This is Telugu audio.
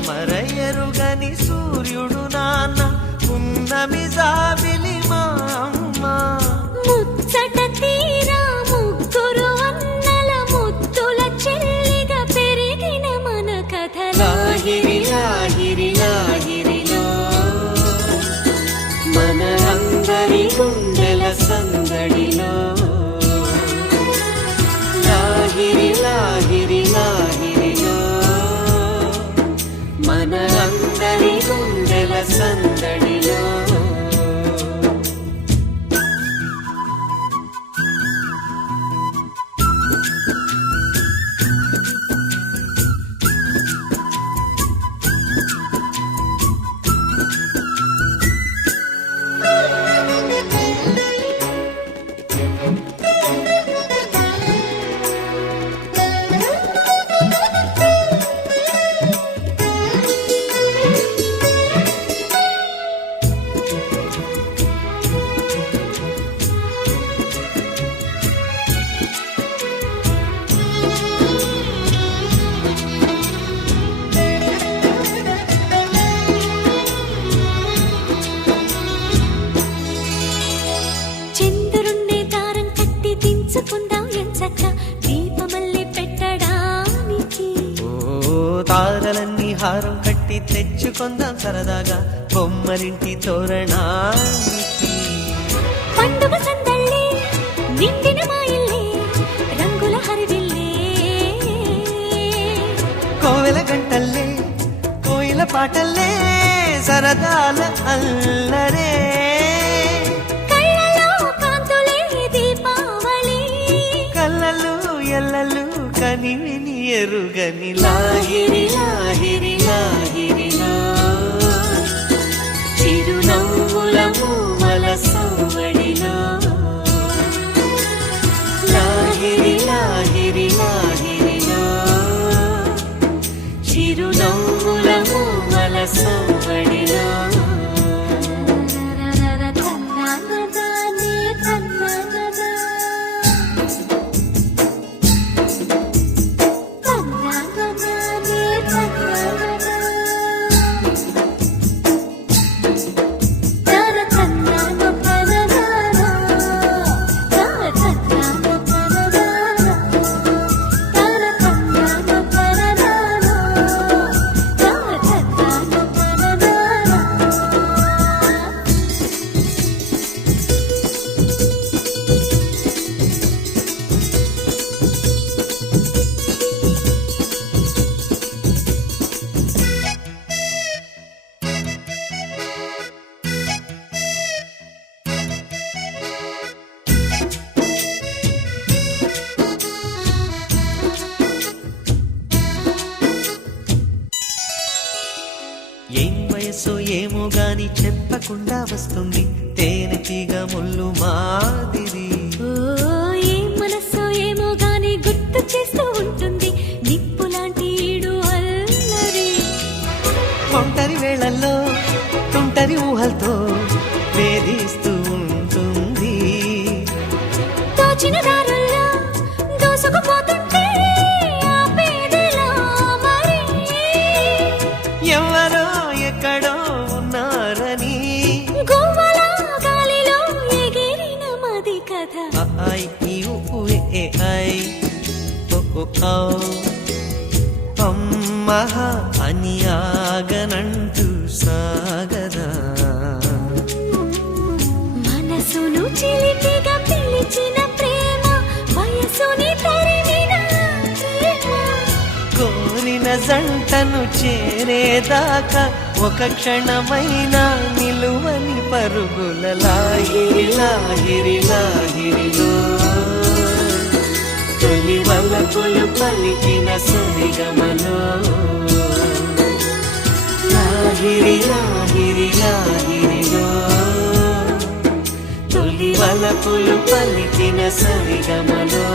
పడమరయరుగని సూర్యుడు నాన్న ఉన్నమి జాబిలి మా అమ్మ ముచ్చట తీరా ముగ్గురు అన్నల ముద్దుల చెల్లిగా పెరిగిన మన కథ లాహిరి లాహిరి లాహిరిలో మన అందరి గుండెల సందడిలో లాహిరి లాహిరి లాహిరిలో మన అందరి గుండెల సందడిలో తారలన్నీ హారం కట్టి తెచ్చుకొందాం సరదాగా బొమ్మరింటి తోరణానికి పండుగ సందళ్ళే నిండిన మా ఇల్లే రంగుల హరివిల్లే కోవెల గంటల్లే కోయిల పాటల్లే సరదాల అల్లరే కళ్ళలో కాంతులే దీపావళి కళ్ళలు ఎల్లలు కనివిని ఎరుగని లాహిరి లాహిరి లాహిరిలో చిరునవ్వుల మూవల సవ్వడిలో లాహిరి లాహిరి లాహిరిలో చిరునవ్వుల మూవల సవ్వడిలో ఏం వయసు ఏమో గాని చెప్పకుండా వస్తుంది తేనెటీగ ముళ్ళు మాదిరి ఏం మనస్సు ఏమో గాని గుర్తు చేస్తూ ఉంటుంది నిప్పు లాంటి ఈడు అల్లరి ఒంటరి వేళల్లో తుంటరి ఊహలతో వేధిస్తూ ఉంటుంది తోచిన దారుల్లో దూసుకుపోతుంటే ఆపేదెలా మరి ఎవరో ఎక్కడో ఉన్నారని గువ్వల గాలిలో ఎగిరిన మది కథ I you A I O అమ్మహ అని ఆగనంటూ సాగదా మనసును చిలిపిగా పిలిచిన ప్రేమ వయసుని తరిమిన ప్రేమ జంటను చేరేదాకా ఒక క్షణమైనా నిలువని పరుగుల లాహిరి లాహిరి లాహిరిలో తొలి వలపులు పలికిన సరిగమలో లాహిరి లాహిరి లాహిరిలో తొలి వలపులు పలికిన సరిగమలో